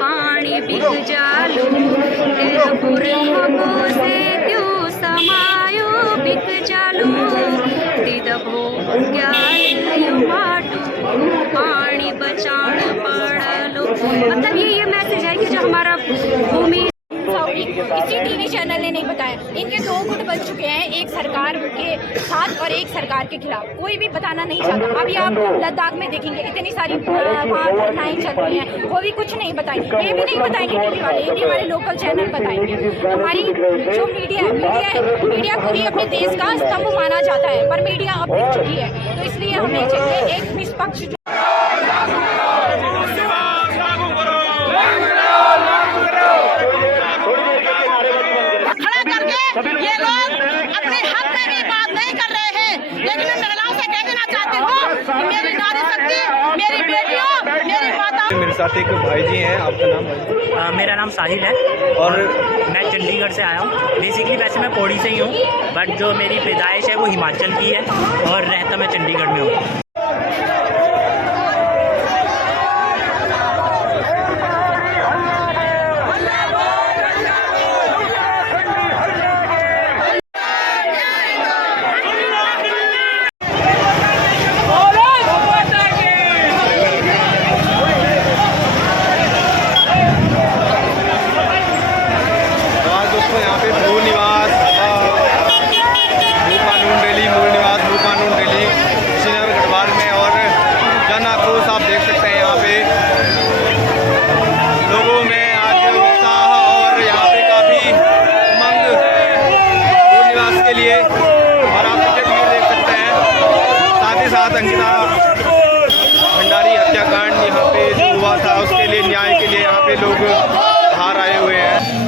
पाणी बिग जालू पूर्व से त्यो समायो बिग जालू तिदभो माटू पानी बचाण पड़लो। मतलब ये मैसेज है कि जो हमारा भूमि किसी टीवी चैनल ने नहीं बताया। इनके दो गुट बन चुके हैं, एक सरकार के साथ और एक सरकार के खिलाफ। कोई भी बताना नहीं चाहता। अभी आप लद्दाख में देखेंगे इतनी सारी वहाँ घटनाएं चल रही हैं, वो भी कुछ नहीं बताएंगे। ये भी नहीं बताएंगे टीवी वाले, ये हमारे लोकल चैनल बताएंगे। हमारी जो मीडिया पूरी अपने देश का स्तंभ माना जाता है, पर मीडिया अब बिक चुकी है। तो इसलिए हमें चाहिए एक निष्पक्ष ये लोग अपने हक में भी बात नहीं कर रहे हैं। लेकिन मैं महिलाओं से कह देना चाहती हूँ, मेरी नारी शक्ति, मेरी बेटियों, मेरी माता। मेरे साथ एक भाई जी हैं, आपका नाम? मेरा नाम साहिल है और मैं चंडीगढ़ से आया हूँ। बेसिकली वैसे मैं पौड़ी से ही हूँ, बट जो मेरी पैदाइश है वो हिमाचल की है और रहता मैं चंडीगढ़ में हूँ। अंकिता भंडारी हत्याकांड यहाँ पे जो हुआ था, उसके लिए न्याय के लिए यहाँ पे लोग बाहर आए हुए हैं।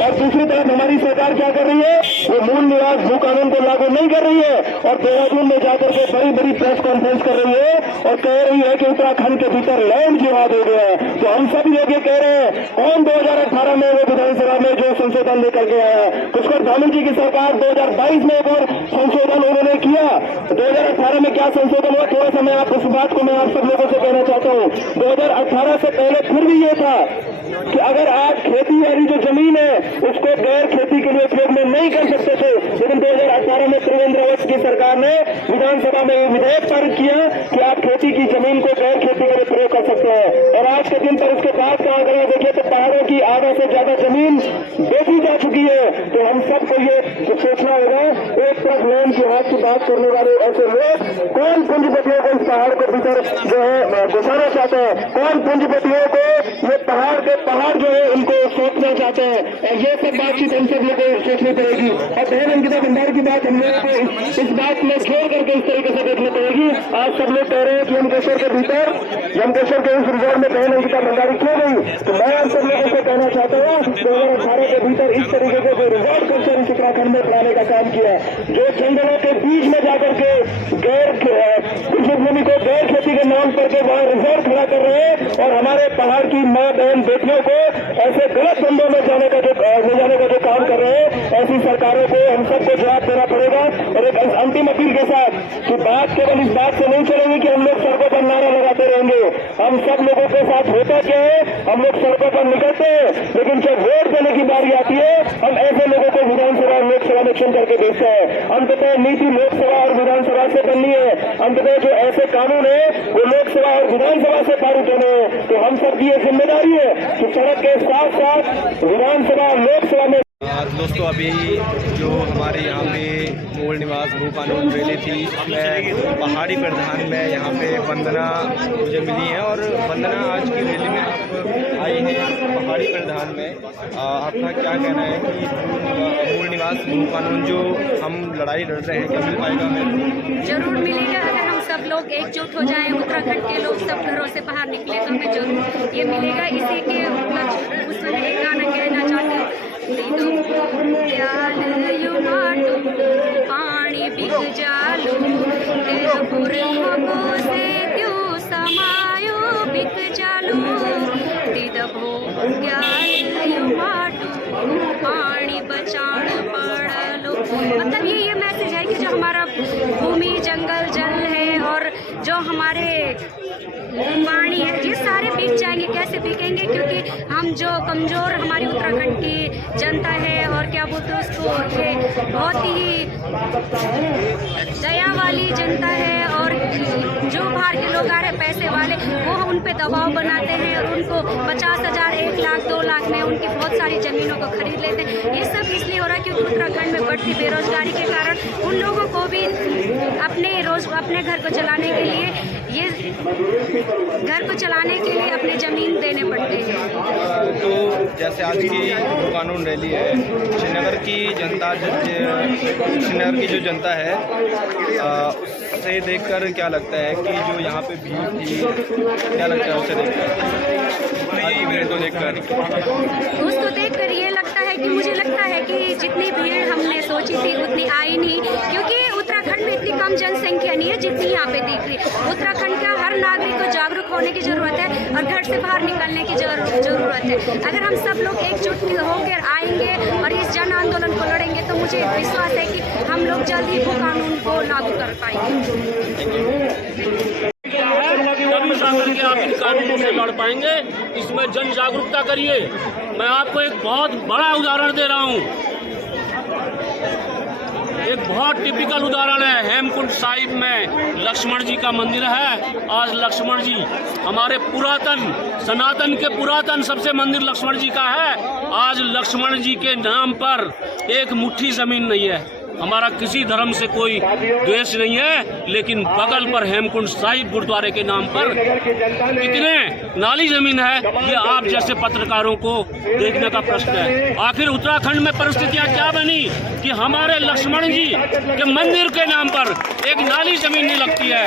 और दूसरी तरफ हमारी सरकार क्या कर रही है, वो मूल निवास भू कानून को लागू नहीं कर रही है और देहरादून में जाकर के बड़ी बड़ी प्रेस कॉन्फ्रेंस कर रही है और कह रही है कि उत्तराखंड के भीतर लैंड जिहाद हो गया है। तो हम सब लोग ये कह रहे हैं, कौन 2018 में वो विधानसभा में जो संशोधन लेकर के आया, पुष्कर धामी जी की सरकार 2022 में एक और संशोधन उन्होंने किया। 2018 में क्या संशोधन हुआ, थोड़ा सा मैं आप उस बात को मैं आप सब लोगों से कहना चाहता हूँ। 2018 से पहले फिर भी ये था कि अगर आप खेती वाली जो जमीन है उसको गैर खेती के लिए उपयोग में नहीं कर सकते थे, लेकिन 2018 में त्रिवेंद्र रावत की सरकार ने विधानसभा में विधेयक पारित किया कि आप खेती की जमीन को गैर खेती के लिए प्रयोग कर सकते हैं। और आज के दिन पर उसके बाद का अगर देखिए तो पहाड़ों की आधा से ज्यादा जमीन बेची जा चुकी है। तो हम सबको ये सोचना होगा, एक तरफ लैंड जिहाद की बात करने वाले ऐसे लोग कौन पूंजीपतियों को इस पहाड़ के भीतर जो है घुसाना चाहते हैं, कौन पूंजीपतियों को ये पहाड़ जो है उनको सौंपना चाहते हैं। ये सब बातचीत हम सब लोगों को सोचनी पड़ेगी। और बहन अंकिता भंडारी की बात हम लोगों को इस बात में छोड़ करके इस तरीके से देखनी पड़ेगी। आज सब लोग कह रहे हैं कि यमकेश्वर के भीतर, यमकेश्वर के इस रिजर्व में बहन अंकिता भंडारी क्यों गई। तो मैं आप सब लोगों से कहना चाहता हूँ 2018 के भीतर इस तरीके से जो रिजॉर्ट कल्चर इस उत्तराखंड में बनाने का काम किया है, जो जंगलों के बीच में जाकर के कृषि भूमि को गैर खेती के नाम पर के वहाँ रिजॉर्ट खड़ा कर रहे हैं और हमारे पहाड़ की माँ बहन बेटियों को ऐसे गलत धंधों में ले जाने का जो काम कर रहे हैं, ऐसी सरकारों को हम सबको जवाब देना पड़ेगा। और एक अंतिम अपील के साथ कि बात केवल इस बात से नहीं चलेगी कि हम लोग सड़कों पर नारा लगाते रहेंगे। हम सब लोगों के साथ होता क्या है, हम लोग सड़कों पर निकलते हैं, लेकिन जब वोट देने की बारी आती है हम ऐसे लोगों को विधानसभा और लोकसभा में चुन करके भेजते हैं। अंततः नीति लोकसभा और विधानसभा से बननी है, अंततः जो ऐसे कानून है वो लोकसभा और विधानसभा से पारित होने हैं। तो हम सबकी ये जिम्मेदारी है कि सड़क के साथ साथ विधानसभा और लोकसभा में। दोस्तों अभी जो हमारे यहाँ पे मूल निवास भू कानून रैली थी, मैं पहाड़ी प्रधान में यहाँ पे वंदना मुझे मिली है। और वंदना आज की रैली में आप आई हैं पहाड़ी प्रधान में, आपका क्या कहना है कि मूल निवास भू कानून जो हम लड़ाई लड़ रहे हैं क्या मिल पाएगा हमें? जरूर मिलेगा। अगर हम सब लोग एकजुट हो जाएं, उत्तराखंड के लोग सब घरों से बाहर निकले तो हमें जरूर ये मिलेगा। इसी के उसमें एक गाना कहना चाहती हूँ, पानी बिक जालू पुरखों से क्यों समायो बिक जालू पानी बचाण पड़लो। मतलब ये मैसेज है कि जो हमारा भूमि जंगल जल है और जो हमारे पानी है ये सारे बिक जाएंगे। कैसे बिकेंगे? क्योंकि हम जो कमज़ोर हमारी उत्तराखंड की जनता है और क्या बोलते हैं उसको, ये बहुत ही दया वाली जनता है और जो बाहर के लोग आ रहे हैं पैसे वाले वो उन पे दबाव बनाते हैं और उनको 50,000, 1 लाख, 2 लाख में उनकी बहुत सारी ज़मीनों को खरीद लेते हैं। ये सब इसलिए हो रहा है क्योंकि उत्तराखंड में बढ़ती बेरोजगारी के कारण उन लोगों को भी अपने घर को चलाने के लिए अपने ज़मीन देने पड़ते हैं। तो जैसे आज की कानून रैली है, श्रीनगर की जो जनता है उससे देखकर क्या लगता है कि जो यहाँ पे भीड़ थी, क्या लगता है उसे देखकर, आज की भीड़ को देखकर? उसको देखकर ये लगता है कि मुझे लगता है कि जितनी भीड़ हमने सोची थी उतनी आई नहीं, क्योंकि उत्तराखंड में इतनी कम जनसंख्या नहीं है जितनी यहाँ पे दिख रही। उत्तराखंड का हर नागरिक को जागरूक होने की ज़रूरत है और घर से बाहर निकलने की ज़रूरत है। अगर हम सब लोग एकजुट होकर आएंगे और इस जन आंदोलन को लड़ेंगे तो मुझे विश्वास है कि हम लोग जल्द ही वो कानून को लागू कर पाएंगे। तभी आप इन कानूनों से लड़ पाएंगे। इसमें जन जागरूकता करिए। मैं आपको एक बहुत बड़ा उदाहरण दे रहा हूँ, एक बहुत टिपिकल उदाहरण है। हेमकुंड साहिब में लक्ष्मण जी का मंदिर है। आज लक्ष्मण जी हमारे पुरातन, सनातन के पुरातन सबसे मंदिर लक्ष्मण जी का है। आज लक्ष्मण जी के नाम पर एक मुट्ठी जमीन नहीं है। हमारा किसी धर्म से कोई द्वेष नहीं है, लेकिन बगल पर हेमकुंड साहिब गुरुद्वारे के नाम पर कितने नाली जमीन है, ये आप जैसे पत्रकारों को देखने का प्रश्न है। आखिर उत्तराखंड में परिस्थितियां क्या बनी कि हमारे लक्ष्मण जी के मंदिर के नाम पर एक नाली जमीन नहीं लगती है।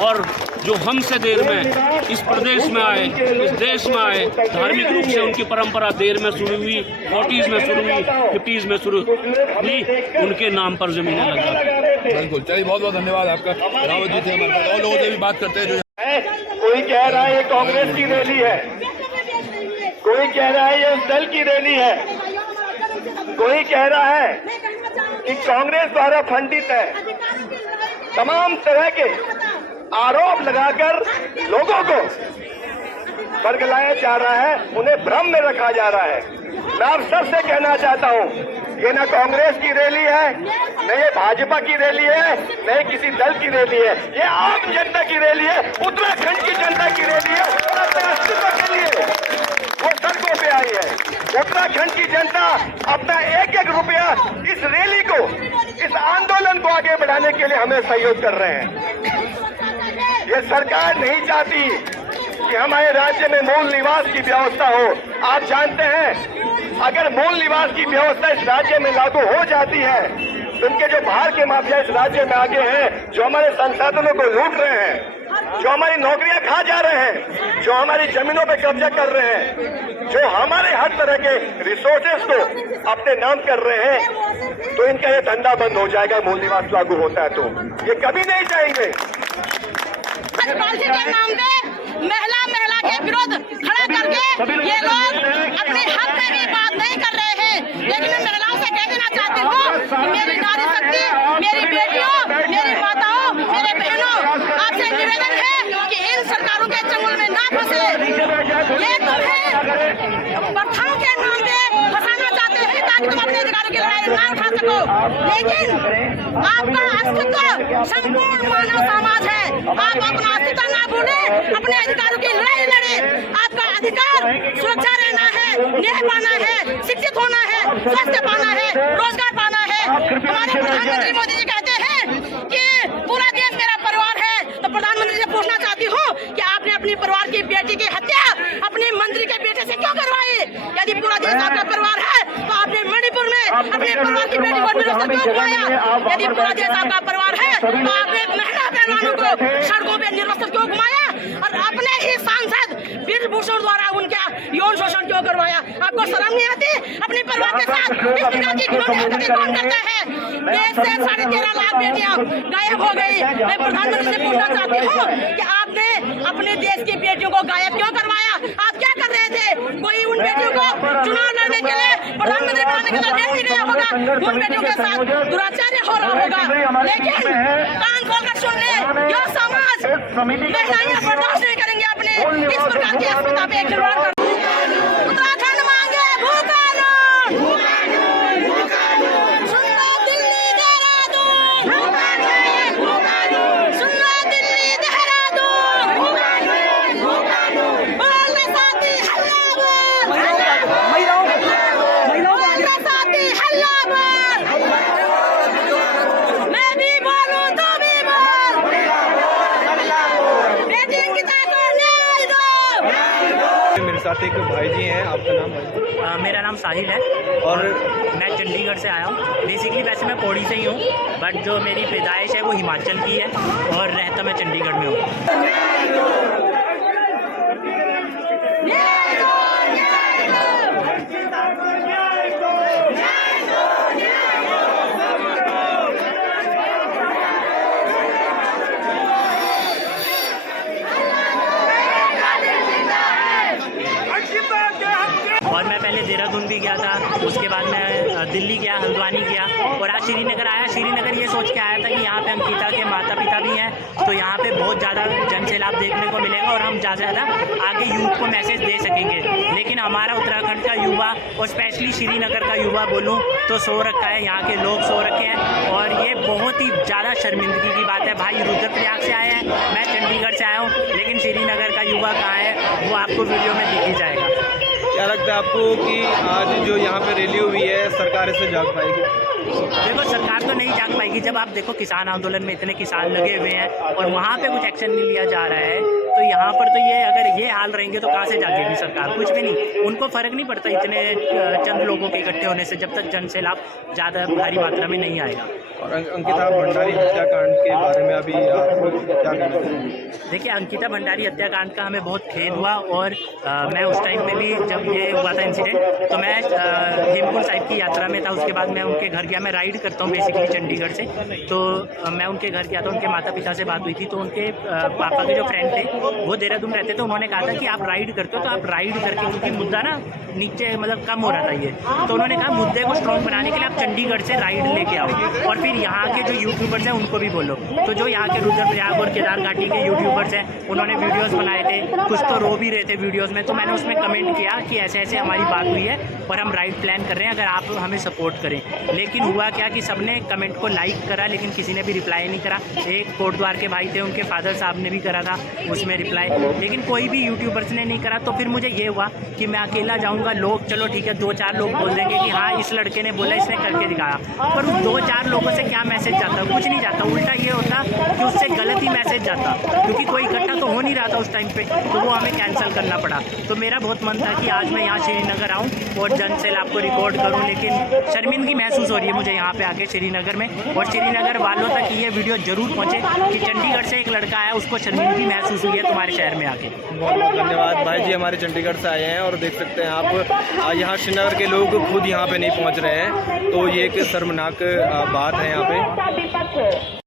और जो हमसे देर में इस प्रदेश में आए, इस देश में आए, धार्मिक रूप से उनकी परंपरा देर में शुरू हुई, 40s में शुरू हुई, 50s में शुरू हुई, उनके नाम पर जमीनें लग गई। बिल्कुल, चलिए बहुत बहुत धन्यवाद आपका। रावत जी थे हमारे पास, और लोगों से भी बात करते हैं। जो कोई कह रहा है ये कांग्रेस की रैली है, कोई कह रहा है ये उस दल की रैली है, कोई कह रहा है कि कांग्रेस द्वारा फंडित है। तमाम तरह के आरोप लगाकर लोगों को बरगलाया जा रहा है, उन्हें भ्रम में रखा जा रहा है। मैं आप सबसे कहना चाहता हूं, ये न कांग्रेस की रैली है, न ये भाजपा की रैली है, न किसी दल की रैली है, ये आम जनता की रैली है, उत्तराखंड की जनता की रैली है। आई है। उत्तराखंड की जनता अपना एक एक रुपया इस रैली को, इस आंदोलन को आगे बढ़ाने के लिए हमें सहयोग कर रहे हैं। ये सरकार नहीं चाहती कि हमारे राज्य में मूल निवास की व्यवस्था हो। आप जानते हैं, अगर मूल निवास की व्यवस्था इस राज्य में लागू हो जाती है तो उनके जो बाहर के माफिया इस राज्य में आगे हैं, जो हमारे संसाधनों को लूट रहे हैं, जो हमारी नौकरियां खा जा रहे हैं, जो हमारी जमीनों पर कब्जा कर रहे हैं, जो हमारे हर तरह के रिसोर्सेज को अपने नाम कर रहे हैं, तो इनका ये धंधा बंद हो जाएगा। मूल निवास लागू होता है तो ये कभी नहीं चाहेंगे। पॉलिसी के नाम पे महिला के विरोध खड़ा करके ये लोग अपने हक में भी बात नहीं कर रहे हैं। लेकिन मैं महिलाओं से कह देना चाहती हूँ, मेरी नारी शक्ति, मेरी बेटियों, मेरी माताओं, मेरे बहनों, आपसे निवेदन है कि इन सरकारों के चंगुल में ना फंसे। ये तुम्हें प्रथाओं के नाम पे फंसाना चाहते हैं ताकि तुम अपने अधिकारों की लड़ाई ना उठा सको। लेकिन आपका अस्तित्व संपूर्ण मानव समाज है। आप अपना अस्तित्व ना भूले, अपने अधिकारों की लड़ाई लड़े। आपका अधिकार सुरक्षा रहना है, न्याय पाना है, शिक्षित होना है, स्वास्थ्य पाना है, रोजगार पाना है। हमारे प्रधानमंत्री मोदी जी कहते हैं कि पूरा देश मेरा परिवार है। तो प्रधानमंत्री से पूछना चाहती हूँ कि आपने अपनी परिवार की बेटी की हत्या अपने मंत्री के बेटे से क्यों करवाई? यदि पूरा देश आपका परिवार है तो आपने मणिपुर में अपने परिवार की बेटी को निरस्तर क्यों घुमाया? यदि पूरा देश आपका परिवार है तो आपने महिला पहलवानों को सड़कों पे निरस्तर क्यों घुमाया? और अपने ही सांसद ब्रजभूषण द्वारा उनका यौन शोषण क्यों करवाया? आपको शर्म नहीं आती? अपने परिवार के साथ इस प्रकार की घिनौनी हरकतें कौन करता है? देश से 13.5 लाख बेटियां गायब हो गई। मैं प्रधानमंत्री से पूछना चाहती हूँ कि आपने अपने देश की बेटियों को गायब क्यों करवाया? आप क्या कर रहे थे? कोई उन बेटियों को चुनाव लड़ने के लिए प्रधानमंत्री बनाने के लिए देख नहीं गया होगा। उन बेटियों के साथ दुराचार्य हो रहा होगा। लेकिन कान खोलकर सुन ले, यह समाज महिलाएं बर्दाश्त नहीं करेंगे अपने इस प्रकार की अस्मिता पे खिलवाड़ कर। उत्तराखंड मांगे भू कानून, सुन लो दिल्ली देहरादून, सुन लो दिल्ली देहरादून, बोल रे साथी हल्ला बोल, बोल रे साथी हल्ला बोल, मैं भी बोलूं तू भी बोल, बेटी अंकिता को न्याय दो। मेरे साथ एक भाई जी हैं, आपका नाम है? मेरा नाम साहिल है और मैं चंडीगढ़ से आया हूँ। बेसिकली वैसे मैं पौड़ी से ही हूँ, बट जो मेरी पैदाइश है वो हिमाचल की है और रहता मैं चंडीगढ़ में हूँ। और मैं पहले देहरादून भी गया था, उसके बाद मैं दिल्ली गया, हल्द्वानी गया और आज श्रीनगर आया। श्रीनगर ये सोच के आया था कि यहाँ पे अंकिता के माता पिता भी हैं, तो यहाँ पे बहुत ज़्यादा जन सैलाब देखने को मिलेगा और हम ज़्यादा से ज़्यादा आगे यूथ को मैसेज दे सकेंगे। लेकिन हमारा उत्तराखंड का युवा और स्पेशली श्रीनगर का युवा बोलूँ तो सो रखा है, यहाँ के लोग सो रखे हैं और ये बहुत ही ज़्यादा शर्मिंदगी की बात है। भाई रुद्रप्रयाग से आए हैं, मैं चंडीगढ़ से आया हूँ, लेकिन श्रीनगर का युवा कहाँ है वो आपको वीडियो में दिख ही जाएगा। क्या लगता है आपको कि आज जो यहाँ पे रैली हुई है सरकार इससे जाग पाएगी? देखो, सरकार तो नहीं जाग पाएगी। जब आप देखो किसान आंदोलन में इतने किसान लगे हुए हैं और वहाँ पे कुछ एक्शन नहीं लिया जा रहा है, तो यहाँ पर तो ये अगर ये हाल रहेंगे तो कहाँ से जागेगी सरकार? कुछ भी नहीं, उनको फ़र्क नहीं पड़ता इतने चंद लोगों के इकट्ठे होने से, जब तक जन सैलाब ज़्यादा भारी मात्रा में नहीं आएगा। और अंकिता भंडारी हत्याकांड के बारे में अभी आप क्या कहना चाहेंगे? देखिए, अंकिता भंडारी हत्याकांड का हमें बहुत खेद हुआ और मैं उस टाइम पे भी जब ये हुआ था इंसिडेंट, तो मैं हेमकुंड साहिब की यात्रा में था। उसके बाद मैं उनके घर गया, मैं राइड करता हूँ बेसिकली चंडीगढ़ से, तो मैं उनके घर गया था। उनके माता पिता से बात हुई थी, तो उनके पापा के जो फ्रेंड थे वो देहरादून रहते थे। उन्होंने कहा था कि आप राइड करते हो तो आप राइड करके, उनकी मुद्दा ना नीचे मतलब कम हो रहा था ये, तो उन्होंने कहा मुद्दे को स्ट्रॉन्ग बनाने के लिए आप चंडीगढ़ से राइड लेके आओ और फिर फिर यहाँ के जो यूट्यूबर्स हैं उनको भी बोलो। तो जो यहाँ के रुद्रप्रयाग और केदार घाटी के यूट्यूबर्स हैं उन्होंने वीडियोस बनाए थे, कुछ तो रो भी रहे थे वीडियोस में, तो मैंने उसमें कमेंट किया कि ऐसे ऐसे हमारी बात हुई है और हम राइड प्लान कर रहे हैं, अगर आप हमें सपोर्ट करें। लेकिन हुआ क्या कि सबने कमेंट को लाइक करा लेकिन किसी ने भी रिप्लाई नहीं करा। एक कोटद्वार के भाई थे, उनके फादर साहब ने भी करा था उसमें रिप्लाई, लेकिन कोई भी यूट्यूबर्स ने नहीं करा। तो फिर मुझे ये हुआ कि मैं अकेला जाऊँगा, लोग चलो ठीक है 2-4 लोग बोल देंगे कि हाँ इस लड़के ने बोला, इसने करके दिखाया, पर उस 2-4 लोगों से क्या मैसेज जाता? कुछ नहीं जाता, उल्टा ये होता कि उससे गलत ही मैसेज जाता, क्योंकि कोई इकट्ठा तो हो नहीं रहा था उस टाइम पे, तो वो हमें कैंसिल करना पड़ा। तो मेरा बहुत मन था कि आज मैं यहाँ श्रीनगर आऊँ और जनसेल आपको रिकॉर्ड करूँ, लेकिन शर्मिंदगी महसूस हो रही है मुझे यहाँ पे आके श्रीनगर में, और श्रीनगर वालों तक ये वीडियो ज़रूर पहुँचे कि चंडीगढ़ से एक लड़का आया, उसको शर्मिंदगी महसूस हुई है तुम्हारे शहर में आके। बहुत बहुत धन्यवाद भाई जी, हमारे चंडीगढ़ से आए हैं और देख सकते हैं आप यहाँ श्रीनगर के लोग खुद यहाँ पे नहीं पहुँच रहे हैं, तो ये एक शर्मनाक बात है यहाँ पे।